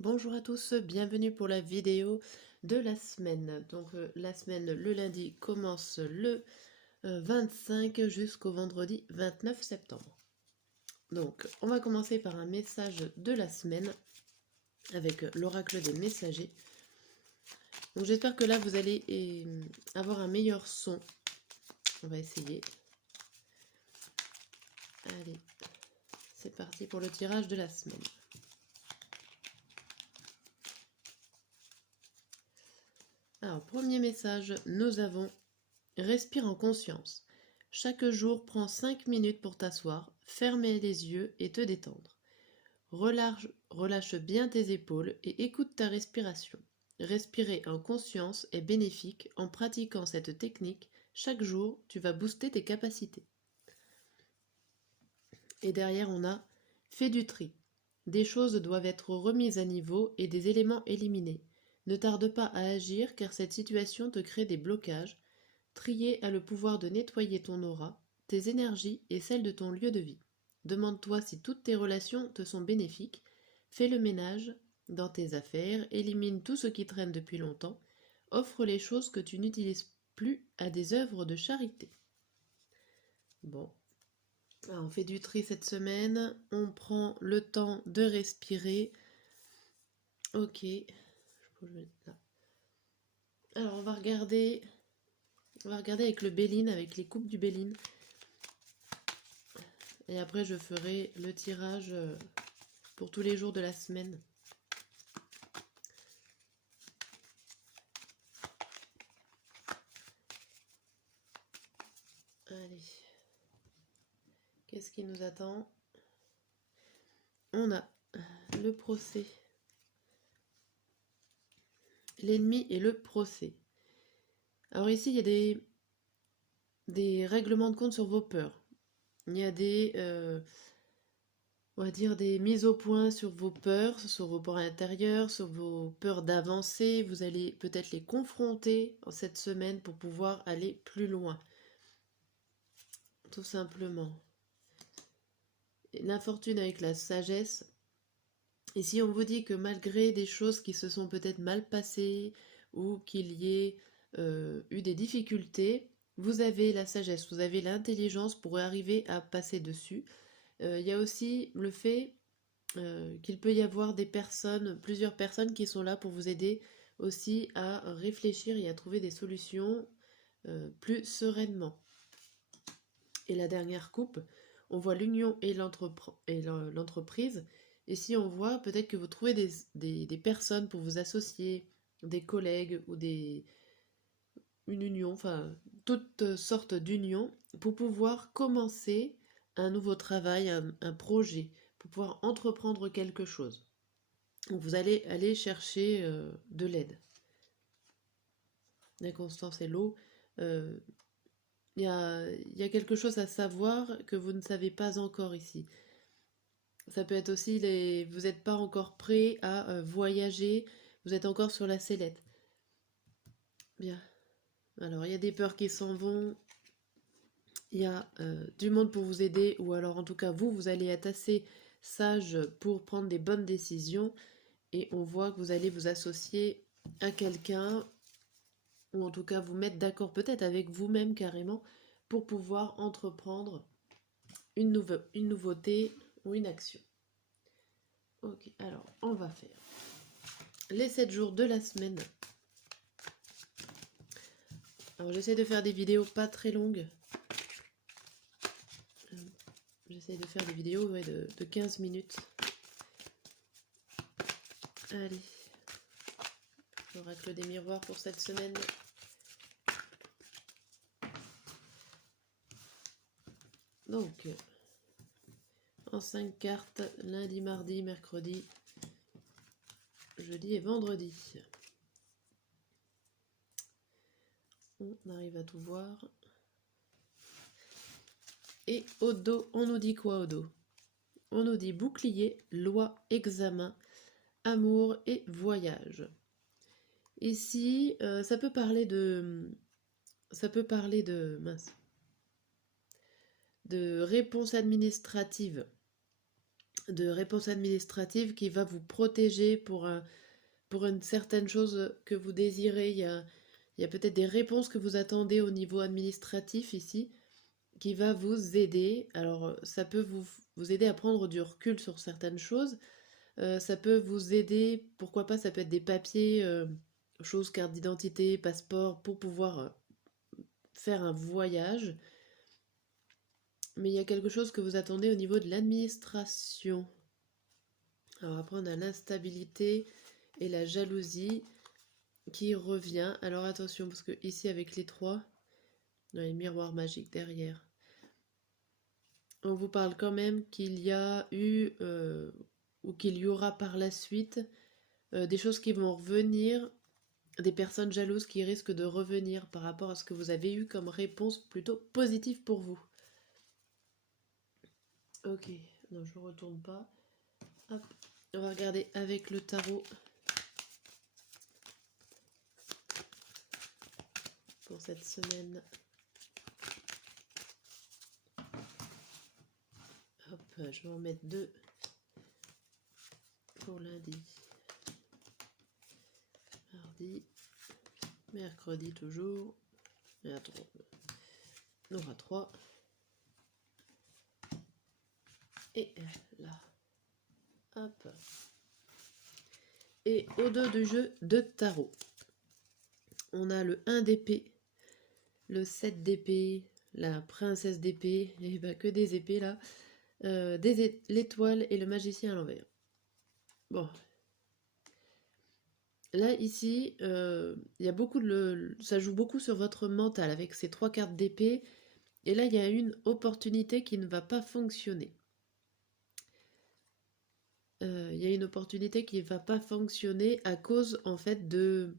Bonjour à tous, bienvenue pour la vidéo de la semaine. Donc la semaine, le lundi commence le 25 jusqu'au vendredi 29 septembre. Donc on va commencer par un message de la semaine avec l'oracle des messagers. Donc j'espère que là vous allez avoir un meilleur son. On va essayer. Allez, c'est parti pour le tirage de la semaine. Alors, premier message, nous avons respire en conscience. Chaque jour, prends 5 minutes pour t'asseoir, fermer les yeux et te détendre. Relâche bien tes épaules et écoute ta respiration. Respirer en conscience est bénéfique. En pratiquant cette technique, chaque jour, tu vas booster tes capacités. Et derrière, on a fais du tri. Des choses doivent être remises à niveau et des éléments éliminés. Ne tarde pas à agir car cette situation te crée des blocages. Trier a le pouvoir de nettoyer ton aura, tes énergies et celles de ton lieu de vie. Demande-toi si toutes tes relations te sont bénéfiques. Fais le ménage dans tes affaires, élimine tout ce qui traîne depuis longtemps, offre les choses que tu n'utilises plus à des œuvres de charité. Bon, alors on fait du tri cette semaine, on prend le temps de respirer. Ok, alors on va regarder avec le Béline, avec les coupes du Béline. Et après, je ferai le tirage pour tous les jours de la semaine. Allez. Qu'est-ce qui nous attend? On a le procès. L'ennemi et le procès. Alors ici, il y a des règlements de compte sur vos peurs. Il y a on va dire des mises au point sur vos peurs intérieures, sur vos peurs d'avancer. Vous allez peut-être les confronter cette semaine pour pouvoir aller plus loin. Tout simplement. L'infortune avec la sagesse. Et si on vous dit que malgré des choses qui se sont peut-être mal passées ou qu'il y ait eu des difficultés, vous avez la sagesse, vous avez l'intelligence pour arriver à passer dessus. Il y a aussi le fait qu'il peut y avoir plusieurs personnes qui sont là pour vous aider aussi à réfléchir et à trouver des solutions plus sereinement. Et la dernière coupe, on voit l'union et l'entreprise. Et si on voit, peut-être que vous trouvez des personnes pour vous associer, des collègues ou une union, enfin toutes sortes d'unions, pour pouvoir commencer un nouveau travail, un projet, pour pouvoir entreprendre quelque chose. Donc vous allez aller chercher de l'aide. La constance et l'eau. Il y a quelque chose à savoir que vous ne savez pas encore ici. Ça peut être aussi vous n'êtes pas encore prêt à voyager, vous êtes encore sur la sellette. Bien. Alors, il y a des peurs qui s'en vont, il y a du monde pour vous aider, ou alors en tout cas, vous allez être assez sage pour prendre des bonnes décisions, et on voit que vous allez vous associer à quelqu'un, ou en tout cas vous mettre d'accord peut-être avec vous-même carrément, pour pouvoir entreprendre une nouveauté ou une action. Ok, alors on va faire les 7 jours de la semaine. Alors j'essaie de faire des vidéos pas très longues. J'essaie de faire des vidéos de 15 minutes. Allez, l'oracle des miroirs pour cette semaine. Donc, en 5 cartes, lundi, mardi, mercredi, jeudi et vendredi. On arrive à tout voir. Et au dos, on nous dit quoi au dos? On nous dit bouclier, loi, examen, amour et voyage. Ici, ça peut parler de de réponse administrative de réponse administrative qui va vous protéger pour une certaine chose que vous désirez. Il y a peut-être des réponses que vous attendez au niveau administratif ici qui va vous aider. Alors, ça peut vous aider à prendre du recul sur certaines choses. Ça peut vous aider, pourquoi pas, ça peut être des papiers, choses, carte d'identité, passeport, pour pouvoir faire un voyage. Mais il y a quelque chose que vous attendez au niveau de l'administration. Alors après, on a l'instabilité et la jalousie qui revient. Alors attention, parce que ici, avec les trois, on a les miroirs magiques derrière. On vous parle quand même qu'il y a eu, ou qu'il y aura par la suite, des choses qui vont revenir, des personnes jalouses qui risquent de revenir par rapport à ce que vous avez eu comme réponse plutôt positive pour vous. Ok, non, je ne retourne pas. Hop. On va regarder avec le tarot pour cette semaine. Hop, je vais en mettre 2 pour lundi, mardi, mercredi toujours. Et attends, on aura 3. Et là. Hop. Et au dos du jeu de tarot, on a le 1 d'épée, le 7 d'épée, la princesse d'épée, et bah que des épées là, l'étoile et le magicien à l'envers. Bon. Là, ici, il y a beaucoup ça joue beaucoup sur votre mental avec ces 3 cartes d'épée. Et là, il y a une opportunité qui ne va pas fonctionner. Il y a une opportunité qui ne va pas fonctionner à cause, en fait, de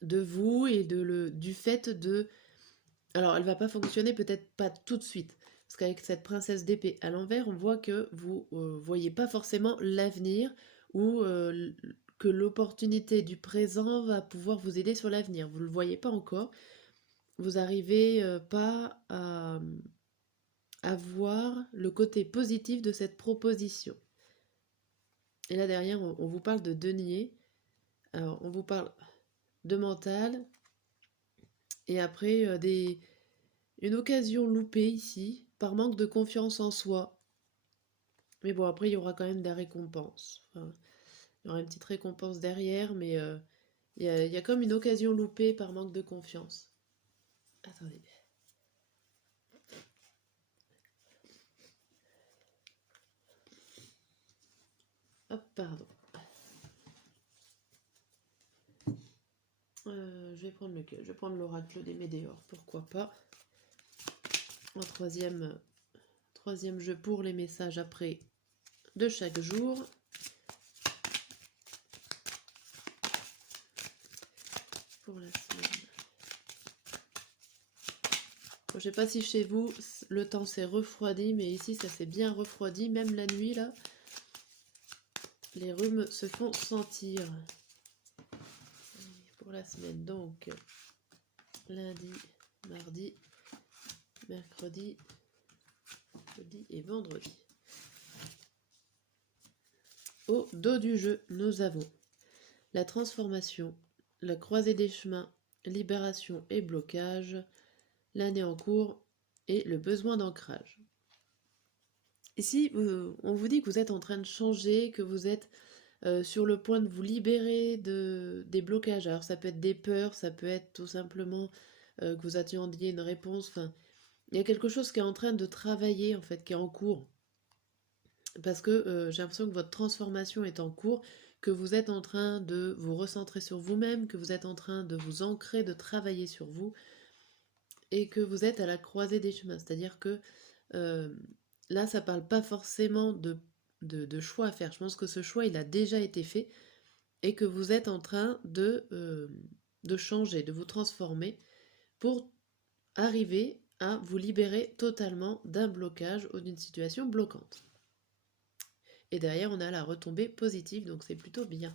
vous et du fait de... Alors, elle va pas fonctionner peut-être pas tout de suite. Parce qu'avec cette princesse d'épée à l'envers, on voit que vous voyez pas forcément l'avenir ou que l'opportunité du présent va pouvoir vous aider sur l'avenir. Vous ne le voyez pas encore. Vous n'arrivez pas à voir le côté positif de cette proposition. Et là derrière, on vous parle de denier. Alors, on vous parle de mental. Et après, une occasion loupée ici, par manque de confiance en soi. Mais bon, après, il y aura quand même des récompenses. Enfin, il y aura une petite récompense derrière, mais il y a comme une occasion loupée par manque de confiance. Attendez. Hop, pardon. Je vais prendre lequel? Je vais prendre l'oracle des Médéors, pourquoi pas. En troisième jeu pour les messages après de chaque jour. Pour la semaine. Bon, je sais pas si chez vous le temps s'est refroidi, mais ici ça s'est bien refroidi, même la nuit là. Les rhumes se font sentir. Pour la semaine, donc lundi, mardi, mercredi, jeudi et vendredi. Au dos du jeu, nous avons la transformation, la croisée des chemins, libération et blocage, l'année en cours et le besoin d'ancrage. Ici, on vous dit que vous êtes en train de changer, que vous êtes sur le point de vous libérer des blocages. Alors ça peut être des peurs, ça peut être tout simplement que vous attendiez une réponse. Enfin, il y a quelque chose qui est en train de travailler, en fait, qui est en cours. Parce que j'ai l'impression que votre transformation est en cours, que vous êtes en train de vous recentrer sur vous-même, que vous êtes en train de vous ancrer, de travailler sur vous, et que vous êtes à la croisée des chemins. C'est-à-dire que là, ça parle pas forcément de choix à faire. Je pense que ce choix, il a déjà été fait, et que vous êtes en train de changer, de vous transformer pour arriver à vous libérer totalement d'un blocage ou d'une situation bloquante. Et derrière, on a la retombée positive, donc c'est plutôt bien.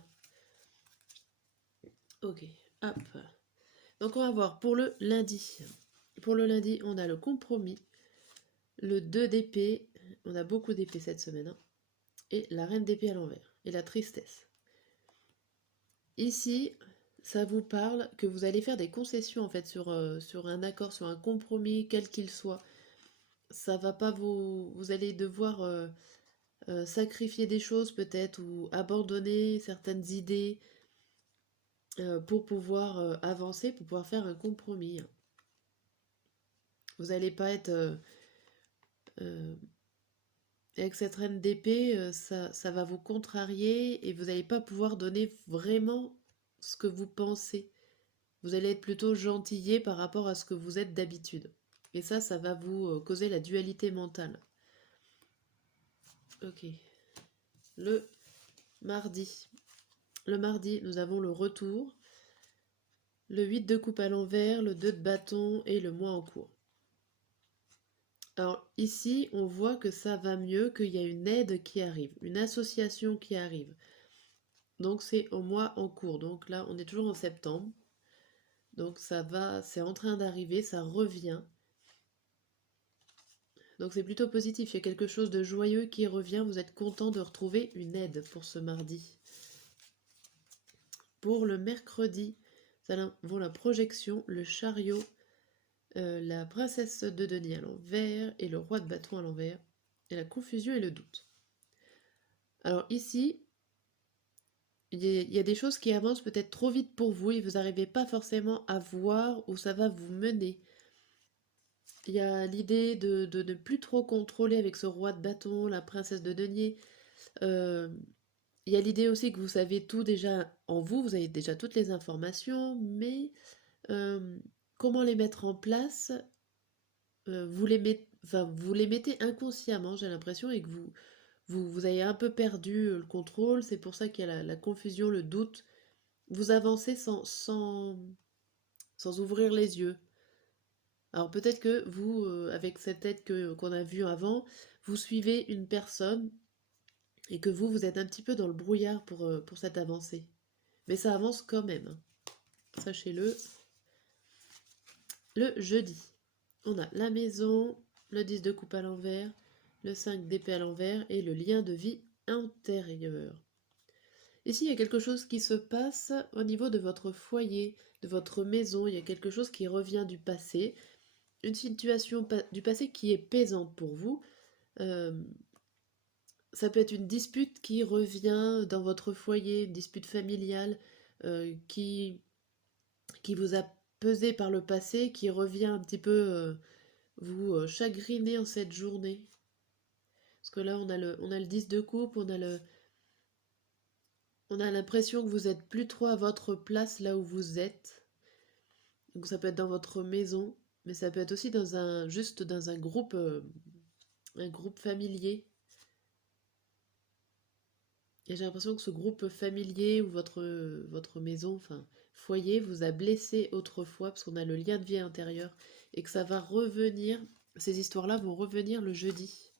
Ok, hop. Donc on va voir pour le lundi. Pour le lundi, on a le compromis, le 2 d'épée. On a beaucoup d'épées cette semaine. Hein. et la reine d'épée à l'envers, et la tristesse. Ici, ça vous parle que vous allez faire des concessions en fait sur un accord, sur un compromis, quel qu'il soit. Ça va pas vous allez devoir sacrifier des choses peut-être ou abandonner certaines idées pour pouvoir avancer, pour pouvoir faire un compromis. Vous n'allez pas être avec cette reine d'épée, ça va vous contrarier et vous n'allez pas pouvoir donner vraiment ce que vous pensez. Vous allez être plutôt gentillé par rapport à ce que vous êtes d'habitude. Et ça va vous causer la dualité mentale. Ok. Le mardi. Le mardi, nous avons le retour, le 8 de coupe à l'envers, le 2 de bâton et le mois en cours. Alors ici, on voit que ça va mieux, qu'il y a une aide qui arrive, une association qui arrive. Donc c'est au mois en cours. Donc là, on est toujours en septembre. Donc ça va, c'est en train d'arriver, ça revient. Donc c'est plutôt positif, il y a quelque chose de joyeux qui revient, vous êtes content de retrouver une aide pour ce mardi. Pour le mercredi, nous avons la projection, le chariot, la princesse de denier à l'envers et le roi de bâton à l'envers, et la confusion et le doute. Alors ici, il y a des choses qui avancent peut-être trop vite pour vous et vous n'arrivez pas forcément à voir où ça va vous mener. Il y a l'idée de ne plus trop contrôler avec ce roi de bâton, la princesse de denier. Il y a l'idée aussi que vous savez tout déjà en vous, vous avez déjà toutes les informations, mais comment les mettre en place, vous les mettez inconsciemment, j'ai l'impression, et que vous avez un peu perdu le contrôle, c'est pour ça qu'il y a la confusion, le doute. Vous avancez sans ouvrir les yeux. Alors peut-être que vous, avec cette tête qu'on a vue avant, vous suivez une personne et que vous êtes un petit peu dans le brouillard pour cette avancée. Mais ça avance quand même, hein. Sachez-le. Le jeudi, on a la maison, le 10 de coupe à l'envers, le 5 d'épée à l'envers et le lien de vie intérieur. Ici, il y a quelque chose qui se passe au niveau de votre foyer, de votre maison. Il y a quelque chose qui revient du passé, une situation du passé qui est pesante pour vous. Ça peut être une dispute qui revient dans votre foyer, une dispute familiale qui vous a pesé par le passé, qui revient un petit peu vous chagriner en cette journée. Parce que là, on a le 10 de coupe, on a l'impression que vous êtes plus trop à votre place là où vous êtes. Donc ça peut être dans votre maison, mais ça peut être aussi juste dans un groupe familier. Et j'ai l'impression que ce groupe familier ou votre maison, enfin foyer, vous a blessé autrefois parce qu'on a le lien de vie intérieur et que ça va revenir, ces histoires-là vont revenir le jeudi.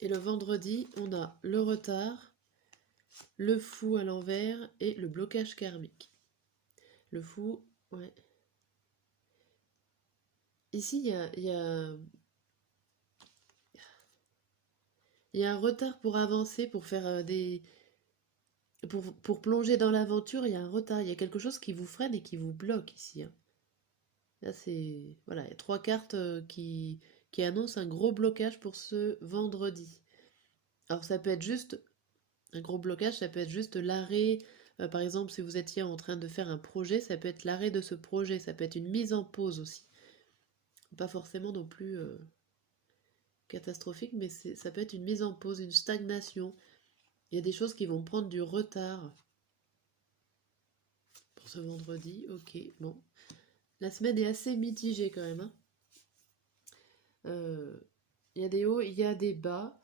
Et le vendredi, on a le retard, le fou à l'envers et le blocage karmique. Le fou, ouais. Ici, il y a un retard pour avancer, pour faire pour plonger dans l'aventure, il y a un retard. Il y a quelque chose qui vous freine et qui vous bloque ici, hein. Là, c'est... Voilà, il y a 3 cartes qui annoncent un gros blocage pour ce vendredi. Alors, ça peut être juste... Un gros blocage, ça peut être juste l'arrêt. Par exemple, si vous étiez en train de faire un projet, ça peut être l'arrêt de ce projet. Ça peut être une mise en pause aussi. Pas forcément non plus catastrophique, mais ça peut être une mise en pause, une stagnation. Il y a des choses qui vont prendre du retard pour ce vendredi. Ok, bon. La semaine est assez mitigée quand même, hein. Il y a des hauts, il y a des bas.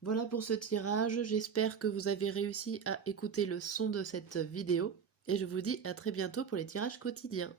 Voilà pour ce tirage. J'espère que vous avez réussi à écouter le son de cette vidéo. Et je vous dis à très bientôt pour les tirages quotidiens.